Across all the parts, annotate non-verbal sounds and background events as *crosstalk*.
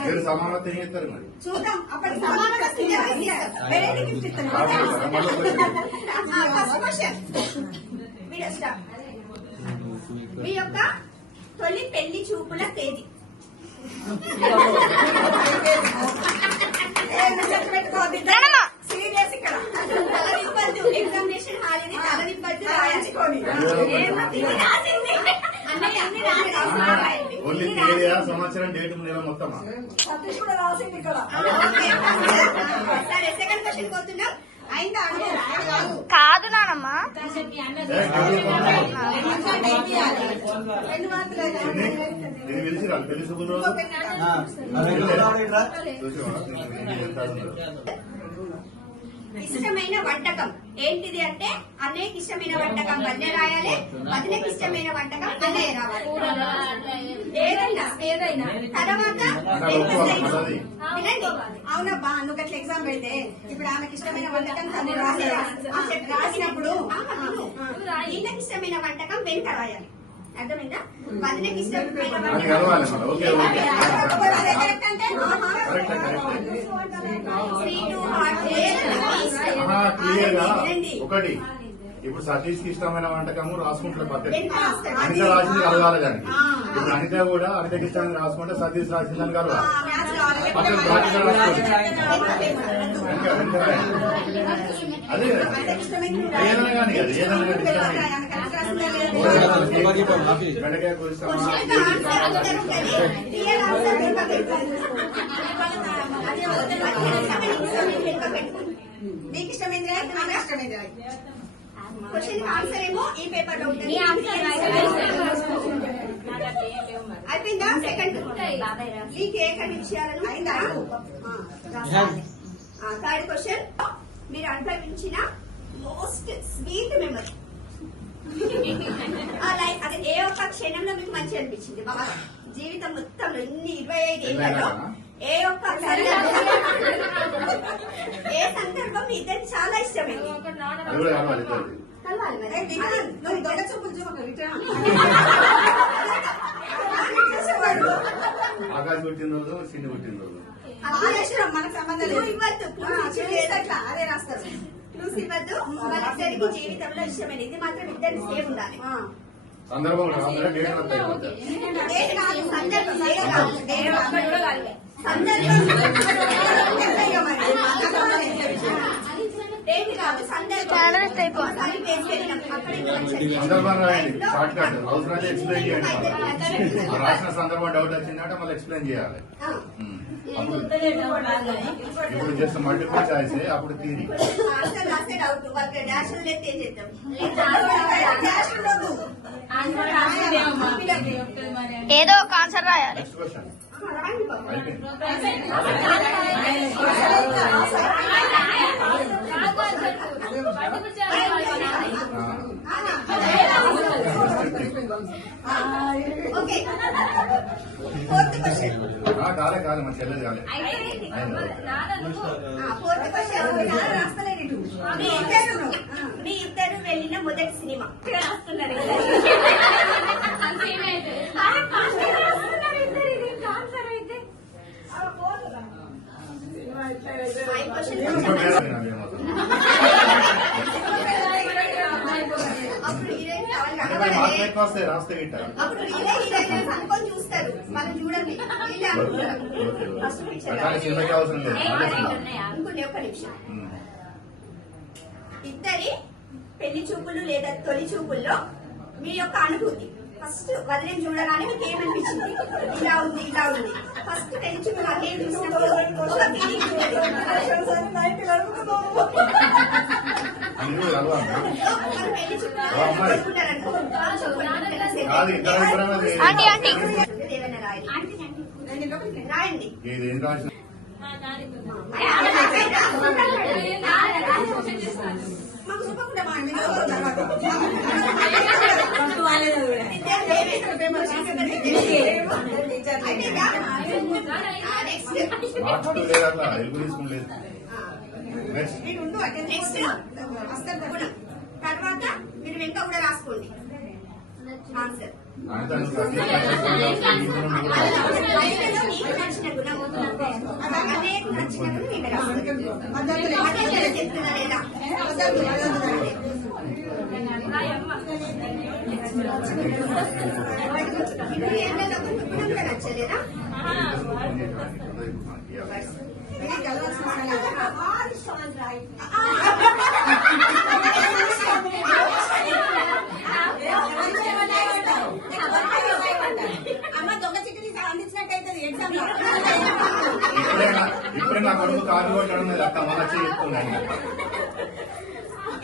మీరు సమానత ఏం చేస్తారు మరి చూద్దాం వెరైటీ గిఫ్ట్ ఇస్తాను ఫస్ట్ క్వశ్చన్ వీడియో మీ యొక్క తొలి పెళ్ళి చూపుల తేదీ నానమ్మ. సీరియస్ ఇక్కడ తలనిప్పద్దు ఎగ్జామినేషన్ హాల్ ఇది తలనిప్పద్దు అన్నయ్య అన్ని ఓన్లీ తేదీ సంవత్సరం డేట్ నెల మొత్తం సతీష్ కూడా రాసింది ఇక్కడ సరే సెకండ్ క్వశ్చన్ పోతున్నాం అయిందా కాదు నానమ్మా ఏ, ఇష్టమైన వంటకం. ఏంటిది అంటే అన్నయ్యకి ఇష్టమైన వంటకం వదిలే రాయాలి వదిలేకి ఇష్టమైన వంటకం అన్నయ్య రావాలి. ఏదైనా ఏదైనా. తర్వాత. వినండి. అవునబ్బా నువ్వు అట్లా ఎగ్జామ్ పెడితే ఇప్పుడు ఆమెకి ఇష్టమైన వంటకం తను రాసి ఆ, రాసినప్పుడు ఈయనకి ఇష్టమైన వంటకం వెనుక రాయాలి. అర్థమైందా ఇష్టమైన కలవాలి ఇష్టం. ఒకటి ఇప్పుడు సతీష్కి ఇష్టమైన వంటకము రాసుకుంటారు పద్ధతి. అనిత రాసింది కలగాలి దానికి ఆ. ఇప్పుడు అనిత కూడా అనితకి ఇష్టాన్ని రాసుకుంటే సతీష్ వెనక వెనక రాయండి. అదే కదా. ఏదైనా కానీ అది ఏదైనా కానీ ఇష్టమే. బెండకాయ కూర ఇష్టమా? నీకు ఇష్టమైంది నాకు ఇష్టమైంది క్వశ్చన్ ఆన్సర్ ఏమో ఈ పేపర్లో ఉంటుంది అయిపోయిందా సెకండ్ నీకు ఏ కొన్ని విషయాలను అయిందా థర్డ్ క్వశ్చన్ మీరు అనుభవించిన మోస్ట్ స్వీట్ మెమరీ లైక్ *laughs* అది ఏ ఒక్క క్షణంలో మీకు మంచి అనిపించింది? బాగా జీవితం మొత్తంలో ఇన్ని ఇరవై ఐదు ఏళ్ళలో ఏ ఒక్క సందర్భం ఏ సందర్భం మీ ఇద్దరికి చాలా ఇష్టమైంది? దొంగ చూపులు. ఆకాశ్ పుట్టినరోజు పుట్టినరోజు మనకు సంబంధం లేదు. ఇవ్వద్దు అదే రాస్తారు. ఇవ్వద్దు వాళ్ళిద్దరికి జీవితంలో ఇష్టమైన ఇది మాత్రం ఉండాలి. సందర్భం. సందర్భం. రాయండి. షార్ట్ కట్ అవసరం ఎక్స్ప్లెయిన్ చేయండి. రాసిన సందర్భం డౌట్ వచ్చిందంటే మళ్ళీ ఎక్స్ప్లెయిన్ చేయాలి. ఇప్పుడు జస్ట్ మల్టిపుల్ చాయిస్ అప్పుడు తీరి ఆన్సర్ రాస్తే డౌట్ వాళ్ళకి డాష్ లేకపోతే ఏం చేద్దాం డాష్ ఉండదు ఏదో ఒక ఆన్సర్ రాయాలి నెక్స్ట్ క్వశ్చన్ రాండి బాబు. కాలే కాలే మా చెల్లెది కాలే మీ ఇద్దరు వెళ్ళిన మొదటి సినిమా రాస్తున్నారు అయితే. వస్తాయి గిట్ట అప్పుడు వీళ్ళే హీరోయిన్ అనుకొని చూస్తారు. మనం చూడండి. వీళ్ళే అనుకుంటారు ఓకే, ఓకే. ఫస్ట్ పిక్చర్ కానీ చిన్నకి అవసరం లేదు. ఇంకొన్ని ఒక్క నిమిషం. ఇద్దరి పెళ్ళి చూపులు లేదా తొలి చూపుల్లో మీ యొక్క అనుభూతి. ఫస్ట్ వదిలేం చూడగానే మీకు ఏమనిపించింది? ఇలా ఉంది ఇలా ఉంది. ఫస్ట్ పెళ్ళి చూపులు చూసినప్పుడు ఒక feeling *laughs* *laughs* అందరూ కలవాలి రాయండి రాసిన లేదు. ఎలుగు తీసుకుని నెక్స్ట్ నెక్స్ట్ తర్వాత మీరు వెనుక కూడా రాసుకోండి ఆన్సర్ నచ్చిన గుణం అన్నయ్యకు నచ్చిన గుణం ఈమె రాస్తుంది. అదే అమ్మ దొంగ అందించినట్టయితే ఎగ్జామ్ ఇప్పుడే నా- కొడుకు కాదు కొట్టడం లేదు అక్క చెప్తున్నాను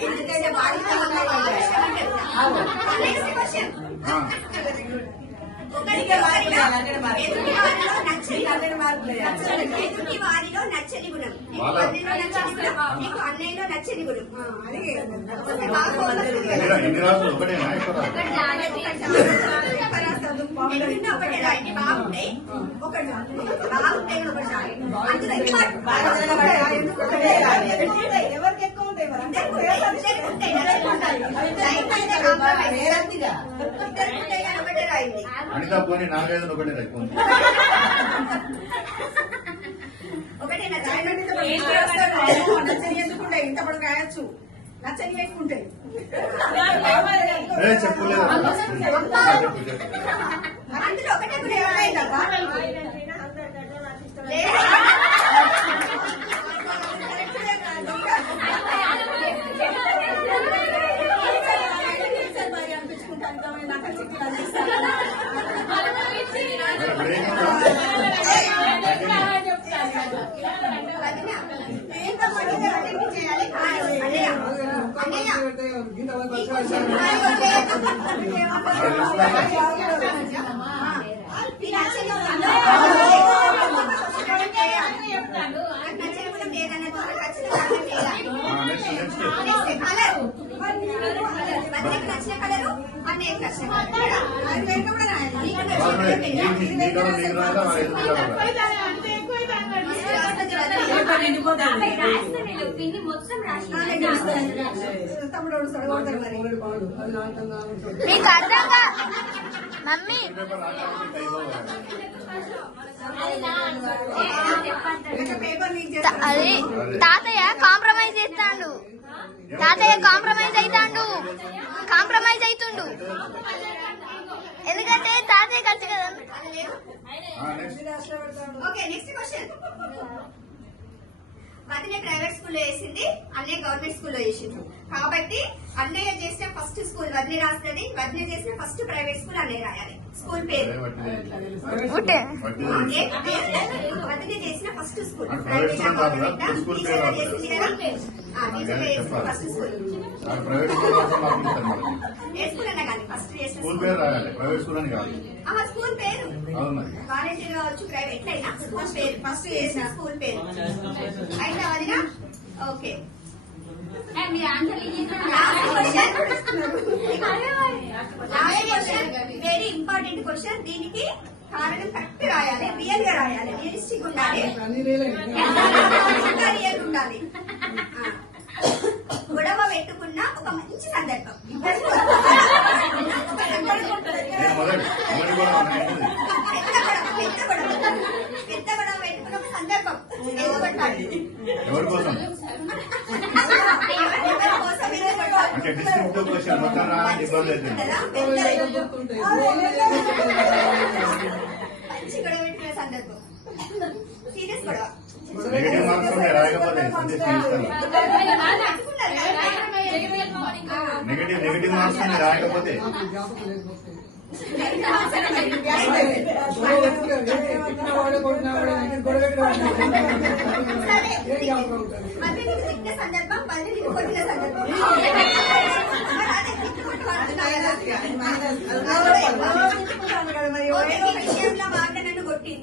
ఎందుకంటే వాడికి ఎదుటి వారిలో నచ్చని గుణం. నీకు వదినలో నచ్చని గుణం. నీకు అన్నయ్యలో నచ్చని గుణం. ఒకసారి బాగా ఎన్నింటిలో ఒకటే రాయండి బాగుంటాయి ఒకటి బాగుంటాయి ఒకటి రాయండి అందులో ఎవరికి ఎక్కువ ఉంటాయి మరి అంటే రాయండి అనిత పోనీ నాలుగైదు ఒకటే ఇంత పడి రాయొచ్చు నచ్చని అందులో ఒకటే కూడా ఏమైందబ్బా మరి బ్రేక్ ఉందా? ఆ, నెక్స్ట్ నెక్స్ట్ నచ్చిన కలరు అన్నయ్యకి నచ్చిన కలరు మరి నీకు నీకు నీకు రాదా మరి ఎదురు రాదా? తమ్ముడు సడగొడతాడు మరి మీకు అర్థం కా మమ్మీ. అది తాతయ్య కాంప్రమైజ్ చేస్తాడు. తాతయ్య కాంప్రమైజ్ అవుతాడు. కాంప్రమైజ్ అవుతుండు. ఎందుకంటే తాతయ్య ఖర్చు కదా. ఓకే నెక్స్ట్ క్వశ్చన్ వదిన ప్రైవేట్ స్కూల్లో వేసింది అన్నయ్య గవర్నమెంట్ స్కూల్లో వేసింది కాబట్టి అన్నయ్య చేసిన ఫస్ట్ స్కూల్ వదిన రాస్తుంది వదిన చేసిన ఫస్ట్ ప్రైవేట్ స్కూల్ అన్నయ్య రాయాలి. స్కూల్ పేరు అదే పట్టింది. పుట్టే పట్టింది. ఏ- ఏ- వదిన చేసిన ఫస్ట్ స్కూల్ అంటే ప్రైవేట్ స్కూల్ స్కూల్ పేరు చెప్పాలి. ప్రైవేట్ స్కూల్ రాస్తే మాకు స్కూల్ పేరు రాయాలి ప్రైవేట్ స్కూల్ అని కాదు. పేరు. కావచ్చు ప్రైవేట్ ఎట్లయినా స్కూల్ పేరు ఫస్ట్ చేసిన స్కూల్ పేరు. అయితే వదిన ఓకే వెరీ ఇంపార్టెంట్ క్వశ్చన్ దీనికి కారణం కరెక్ట్ రాయాలి రియల్గా రాయాలి రియలిస్టిక్ ఉండాలి. *laughs* రియల్. ఉండాలి ఆ. గొడవ పెట్టుకున్న ఒక మంచి సందర్భం ఒక సందర్భం. నేను మొదటి మొదటి కూడా మనకి పెద్ద గొడవ పెద్ద గొడవ పెద్ద గొడవ పెట్టుకున్న ఒక సందర్భం ఎందుకు కొట్టాలి ఎవరి కోసం ఎవరి కోసం ఎందుకు కొట్టాలి అంటే డిస్ట్రిక్ట్ క్వశ్చన్ మొత్తం రాయాలంటే ఇబ్బంది అవుతుంది కదా? పెద్ద మంచి గొడవ పెట్టిన సందర్భం సీరియస్ గొడవ నెగిటివ్ మార్క్స్ ఉన్నాయి రాయకపోతే? నెగిటివ్ నెగిటివ్ మార్క్స్ ఉన్నాయి రాయకపోతే సందర్భం నీకు కొట్టిన సందర్భం మరి అదే తిట్టుకుంటూ అంటున్నావు కదా? ఓకే,